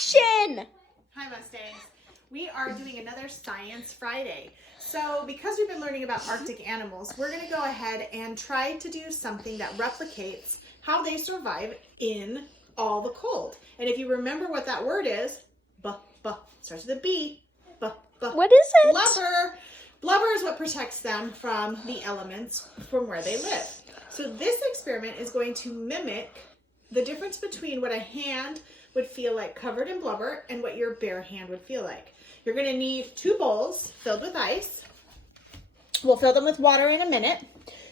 action! Hi, Mustangs. We are doing another Science Friday. So because we've been learning about Arctic animals, we're going to go ahead and try to do something that replicates how they survive in all the cold. And if you remember what that word is, starts with a B. What is it? Blubber. Blubber is what protects them from the elements from where they live. So this experiment is going to mimic the difference between what a hand would feel like covered in blubber and what your bare hand would feel like. You're going to need 2 bowls filled with ice. We'll fill them with water in a minute.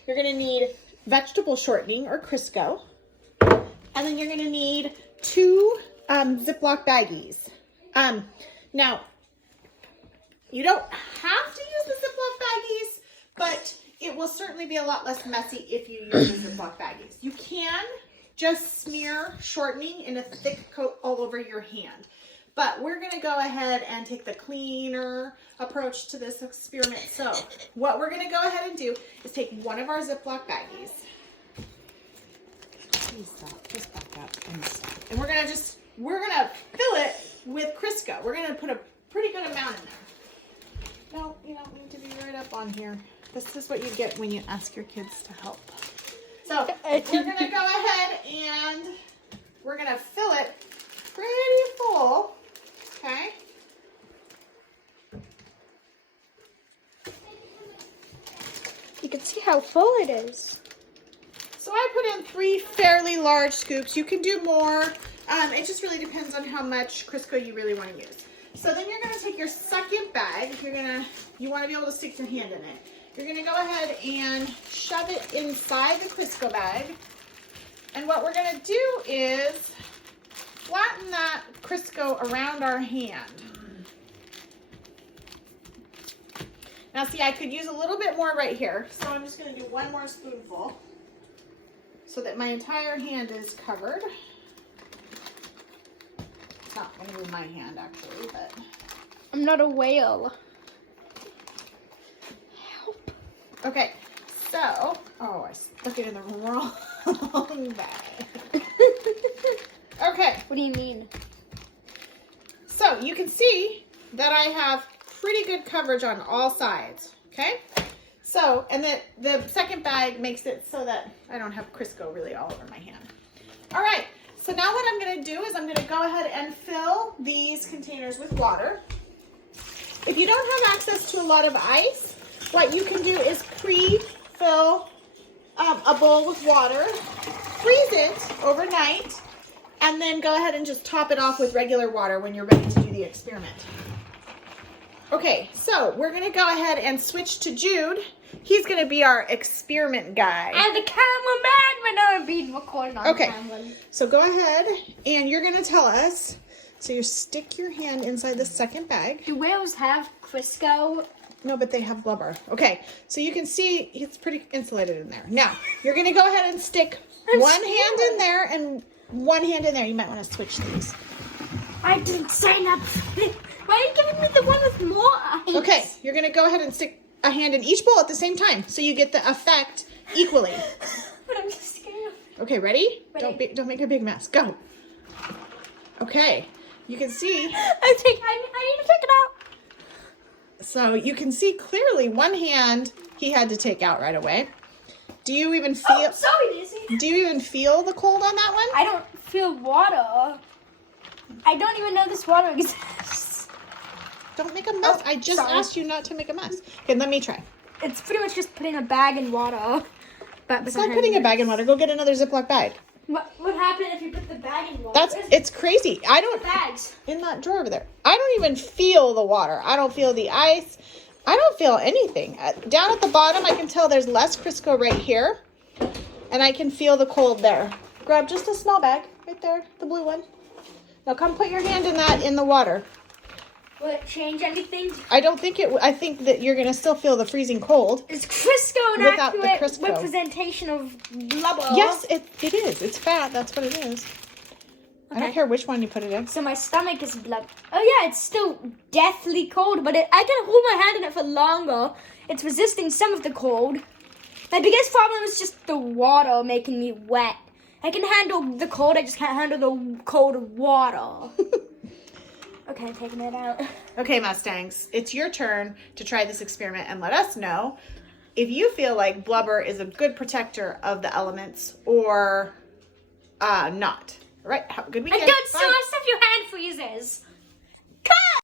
You're going to need vegetable shortening or crisco. And then you're going to need 2 Ziploc baggies. Now, you don't have to use the Ziploc baggies, but it will certainly be a lot less messy if you use the Ziploc baggies. You can just smear shortening in a thick coat all over your hand. But we're going to go ahead and take the cleaner approach to this experiment. So what we're going to go ahead and do is take one of our Ziploc baggies. Please stop. Just back up and stop. And we're going to fill it with crisco. We're going to put a pretty good amount in there. No, you don't need to be right up on here. This is what you get when you ask your kids to help. So we're going to go ahead and we're going to fill it pretty full. Okay. You can see how full it is. So I put in 3 fairly large scoops. You can do more. It just really depends on how much Crisco you really want to use. So then you're going to take your second bag. You want to be able to stick your hand in it. You're going to go ahead and shove it inside the Crisco bag. And what we're going to do is flatten that Crisco around our hand. Now see, I could use a little bit more right here. So I'm just going to do 1 more spoonful so that my entire hand is covered. It's not going to be my hand actually, but I'm not a whale. okay, so, I stuck it in the wrong bag. Okay. What do you mean? So you can see that I have pretty good coverage on all sides, okay? So, and the second bag makes it so that I don't have Crisco really all over my hand. All right, so now what I'm gonna do is I'm gonna go ahead and fill these containers with water. If you don't have access to a lot of ice, what you can do is pre-fill a bowl with water, freeze it overnight, and then go ahead and just top it off with regular water when you're ready to do the experiment. Okay, so we're going to go ahead and switch to Jude. He's going to be our experiment guy. I'm the cameraman when I'm being recorded on camera. So go ahead and you're going to tell us. So you stick your hand inside the second bag. Do whales have Crisco? No, but they have blubber. Okay, so you can see it's pretty insulated in there. Now, you're going to go ahead and stick one hand in there and one hand in there. You might want to switch these. I didn't sign up. Why are you giving me the one with more ice? Okay, you're going to go ahead and stick a hand in each bowl at the same time so you get the effect equally. But I'm just scared. Okay, ready? Ready. Don't make a big mess. Go. Okay, you can see. I need to take it out. So you can see clearly one hand he had to take out right away. Do you even feel? Oh, sorry, Daisy. Do you even feel the cold on that one? I don't feel water. I don't even know this water exists. Don't make a mess. Oh, I just sorry. asked you not to make a mess. Okay, let me try. It's pretty much just putting a bag in water. But It's not putting a bag in water. Go get another Ziploc bag. What happened if you put the bag in water? It's crazy. I don't. Bags. In that drawer over there. I don't even feel the water. I don't feel the ice. I don't feel anything. Down at the bottom, I can tell there's less Crisco right here. And I can feel the cold there. Grab just a small bag right there, the blue one. Now come put your hand in the water. Will it change anything? I don't think it. I think that you're gonna still feel the freezing cold. Is Crisco an Without the accurate Crisco. representation of blubber? Yes, it is. It's fat. That's what it is. I don't care which one you put it in. So my stomach is blubber. Oh yeah, it's still deathly cold, but I can hold my hand in it for longer. It's resisting some of the cold. My biggest problem is just the water making me wet. I can handle the cold, I just can't handle the cold water. Okay, taking it out. Okay, Mustangs, it's your turn to try this experiment and let us know if you feel like blubber is a good protector of the elements or not. All right, have a good weekend. And don't Bye. sue us if your hand freezes.